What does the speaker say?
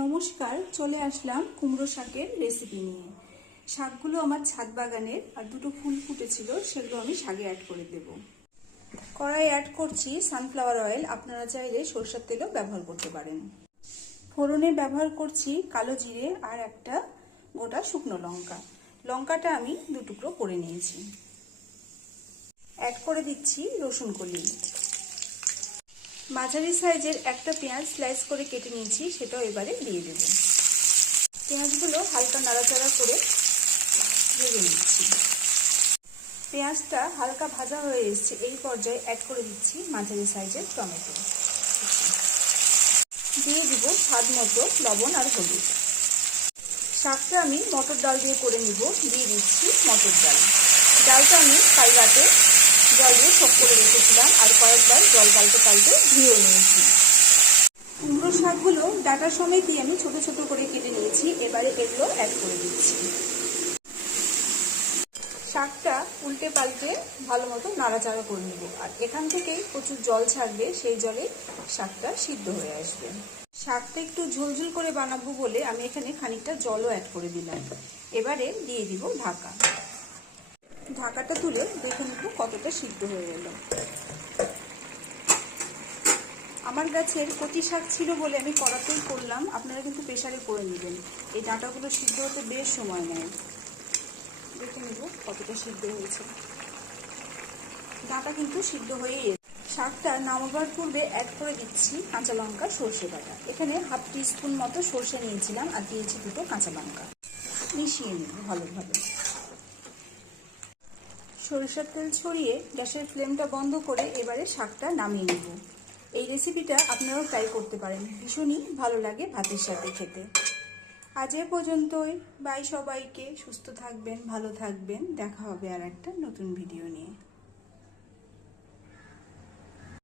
নমস্কার, চলে আসলাম কুমড়ো শাকের রেসিপি নিয়ে। শাকগুলো আমার ছাদ বাগানের, আর দুটো ফুল ফুটেছিল, সেগুলো আমি শাকে অ্যাড করে দেব। কড়াই অ্যাড করছি সানফ্লাওয়ার অয়েল, আপনারা চাইলে সরষের তেলও ব্যবহার করতে পারেন। ফোড়নে ব্যবহার করছি কালো জিরে আর একটা গোটা শুকনো লঙ্কা। লঙ্কাটা আমি দু টুকরো করে নিয়েছি। অ্যাড করে দিচ্ছি রসুন কলি। মাঝারি সাইজের একটা পেঁয়াজ স্লাইস করে কেটে নিয়েছি, সেটাও এবারে দিয়ে দেব। পেঁয়াজগুলো হালকা নাড়াচাড়া করে ভেজে নিচ্ছি। পেঁয়াজটা হালকা ভাজা হয়ে এসেছে, এই পর্যায়ে অ্যাড করে দিচ্ছি মাঝারি সাইজের টমেটো। দিয়ে দিব স্বাদ মতো লবণ আর হলুদ। শাকটা আমি মটর ডাল দিয়ে করে নিব। দিয়ে দিচ্ছি মটর ডাল। ডালটা আমি কাল রাতে জল দিয়ে সোক করে রেখেছিলাম, আর কয়েকবার জল পাল্টে ধুয়েও নিয়েছি। কুমড়ো শাকগুলো ডাটা সমেত দিয়ে আমি ছোট ছোট করে কেটে নিয়েছি। এবারে এগুলো অ্যাড করে দিচ্ছি। শাকটা উল্টে পাল্টে ভালো মতো নাড়াচাড়া করে নেব, আর এখান থেকেই প্রচুর জল ছাড়বে, সেই জলে শাকটা সিদ্ধ হয়ে আসবে। শাকটা একটু ঝোলঝোল করে বানাবো বলে আমি এখানে খানিকটা জলও অ্যাড করে দিলাম। এবারে দিয়ে দিব ঢাকা। ঢাকাটা তুলে দেখে নেব কতটা সিদ্ধ হয়ে গেল। আমার গাছের কচি শাক ছিল বলে আমি কড়াতেই করলাম, আপনারা কিন্তু প্রেসারে করে নেবেন। এই ডাঁটাগুলো সিদ্ধ হতে বেশ সময় নেয়। দেখে নেব কতটা সিদ্ধ হয়েছে। ডাঁটা কিন্তু সিদ্ধ হয়েই এসেছে। শাকটা নামাবার পূর্বে অ্যাড করে দিচ্ছি কাঁচা লঙ্কা সর্ষে বাটা। এখানে হাফ টিস্পুন মতো সর্ষে নিয়েছিলাম, আর দিয়েছি দুটো কাঁচা লঙ্কা। মিশিয়ে নেব ভালোভাবে। সরিষার তেল ছড়িয়ে গ্যাসের ফ্লেমটা বন্ধ করে এবারে শাকটা নামিয়ে নেব। এই রেসিপিটা আপনারাও ট্রাই করতে পারেন, ভীষণই ভালো লাগে ভাতের সাথে খেতে। আজ এ পর্যন্তই। বাই সবাইকে। সুস্থ থাকবেন, ভালো থাকবেন। দেখা হবে আর একটা নতুন ভিডিও নিয়ে।